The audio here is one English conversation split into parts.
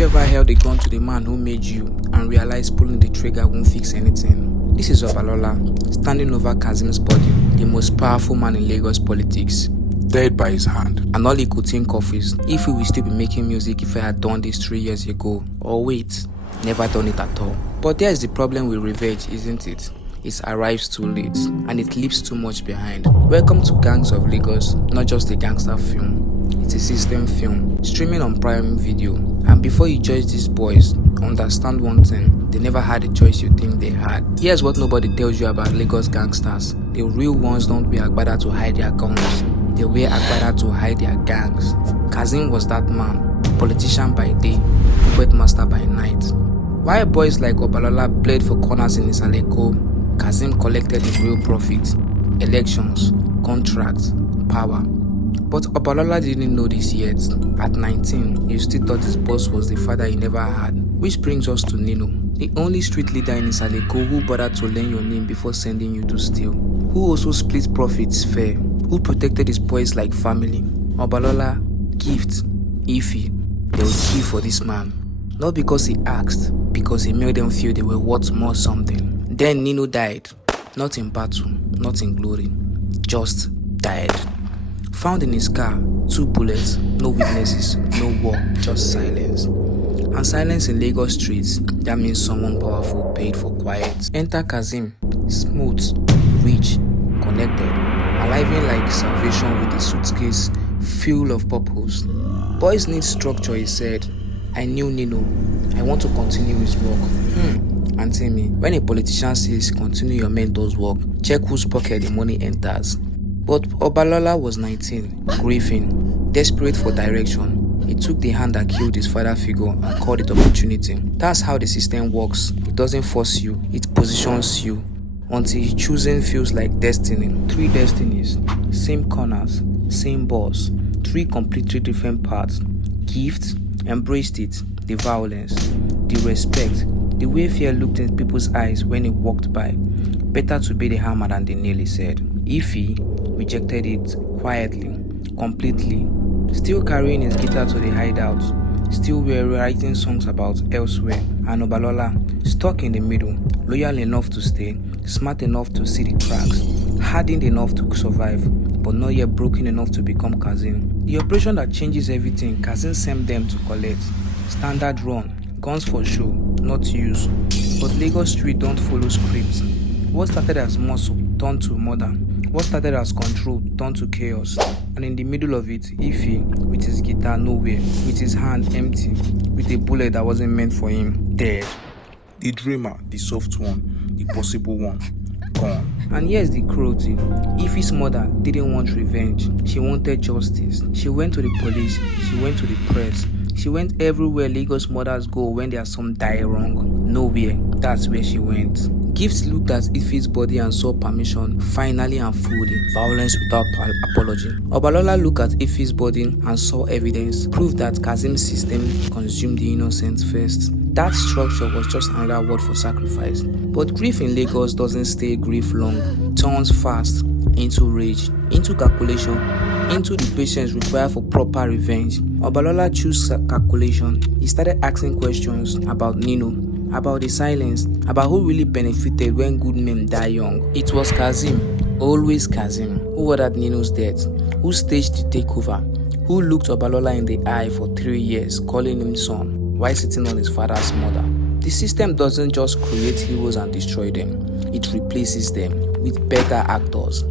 you ever held a gun to the man who made you and realized pulling the trigger won't fix anything? This is Obalola, standing over Kazeem's body, the most powerful man in Lagos politics. Dead by his hand. And all he could think of is, if we will still be making music if I had done this 3 years ago. Or wait, never done it at all. But there's the problem with revenge, isn't it? It arrives too late, and it leaves too much behind. Welcome to Gangs of Lagos, not just a gangster film. It's a system film, streaming on Prime Video. And before you judge these boys, understand one thing: they never had the choice you think they had. Here's what nobody tells you about Lagos gangsters. The real ones don't wear agbada to hide their guns. They wear agbada to hide their gangs. Kazeem was that man, politician by day, puppet master by night. While boys like Obalola played for corners in Isale Eko, Kazeem collected the real profit: elections, contracts, power. But Obalola didn't know this yet. At 19, he still thought his boss was the father he never had. Which brings us to Nino, the only street leader in Isale Eko who bothered to learn your name before sending you to steal, who also split profits fair, who protected his boys like family. Obalola, Gift, Ify, they would kill for this man. Not because he asked, because he made them feel they were worth more something. Then Nino died. Not in battle, not in glory, just died. Found in his car, 2 bullets, no witnesses, no war, just silence. And silence in Lagos streets, that means someone powerful paid for quiet. Enter Kazeem, smooth, rich, connected, arriving like salvation with a suitcase full of purpose. Boys need structure, he said. I knew Nino. I want to continue his work. And tell me, when a politician says continue your mentor's work, check whose pocket the money enters. But Obalola was 19, grieving, desperate for direction. He took the hand that killed his father figure and called it opportunity. That's how the system works. It doesn't force you, it positions you. Until choosing feels like destiny. 3 destinies, same corners, same boss, 3 completely different paths. Gift, embraced it, the violence, the respect, the way fear looked in people's eyes when he walked by. Better to be the hammer than the nail, he said. Ify rejected it quietly, completely, still carrying his guitar to the hideout, still writing songs about elsewhere. And Obalola, stuck in the middle, loyal enough to stay, smart enough to see the cracks, hardened enough to survive, but not yet broken enough to become Kazeem. The operation that changes everything, Kazeem sent them to collect. Standard run, guns for show, not use. But Lagos street don't follow scripts. What started as muscle turned to murder. What started as control turned to chaos. And in the middle of it, Ify, with his guitar nowhere, with his hand empty, with a bullet that wasn't meant for him, dead. The dreamer, the soft one, the possible one, gone. And here's the cruelty. Ify's mother didn't want revenge. She wanted justice. She went to the police. She went to the press. She went everywhere Lagos mothers go when there's some die wrong. Nowhere. That's where she went. Gift looked at Ify's body and saw permission, finally and fully. Violence without apology. Obalola looked at Ify's body and saw evidence, proof that Kazeem's system consumed the innocent first. That structure was just another word for sacrifice. But grief in Lagos doesn't stay grief long. It turns fast into rage, into calculation, into the patience required for proper revenge. Obalola chose calculation. He started asking questions about Nino, about the silence, about who really benefited when good men die young. It was Kazeem, always Kazeem, who ordered Nino's death, who staged the takeover, who looked Obalola in the eye for 3 years, calling him son, while sitting on his father's mother. The system doesn't just create heroes and destroy them, it replaces them with better actors,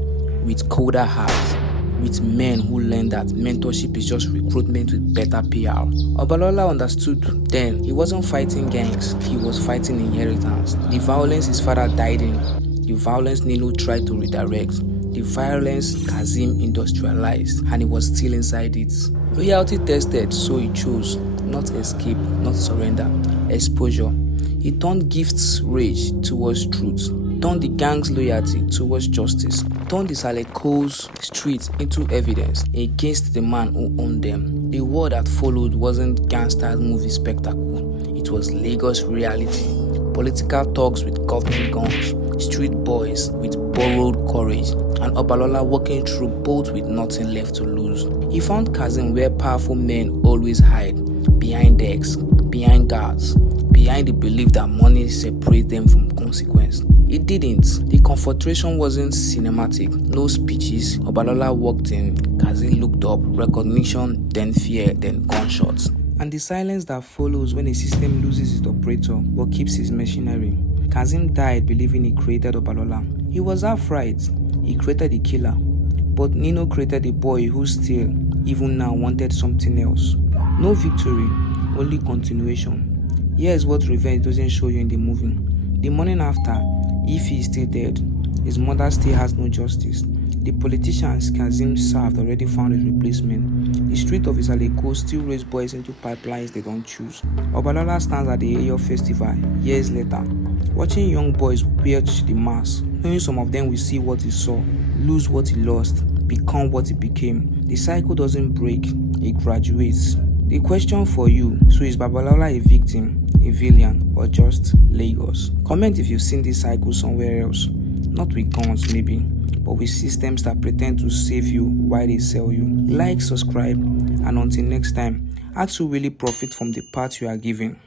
with colder hearts, with men who learn that mentorship is just recruitment with better PR. Obalola understood then he wasn't fighting gangs, he was fighting inheritance. The violence his father died in, the violence Nino tried to redirect, the violence Kazeem industrialized, and he was still inside it. Loyalty tested, so he chose. Not escape, not surrender, exposure. He turned Gift's rage towards truth, turned the gang's loyalty towards justice, turned the Isale Eko's streets into evidence against the man who owned them. The war that followed wasn't gangster movie spectacle, it was Lagos reality. Political talks with government guns, street boys with borrowed courage, and Obalola walking through both with nothing left to lose. He found Kazeem where powerful men always hide, behind decks, behind angers behind the belief that money separates them from consequence. It didn't. The confrontation wasn't cinematic. No speeches. Obalola walked in. Kazeem looked up. Recognition, then fear, then gunshots. And the silence that follows when a system loses its operator but keeps his machinery. Kazeem died believing he created Obalola. He was half right. He created the killer. But Nino created a boy who still, even now, wanted something else. No victory, only continuation. Here's what revenge doesn't show you in the movie. The morning after, if he is still dead, his mother still has no justice. The politicians Kazeem served already found his replacement. The street of Isale Eko still raise boys into pipelines they don't choose. Obalola stands at the Ayo festival years later, watching young boys pierce the mass, knowing some of them will see what he saw, lose what he lost, become what he became. The cycle doesn't break, it graduates. The question for you, so is Obalola a victim, a villain, or just Lagos? Comment if you've seen this cycle somewhere else. Not with guns maybe, but with systems that pretend to save you while they sell you. Like, subscribe, and until next time, how to really profit from the path you are given.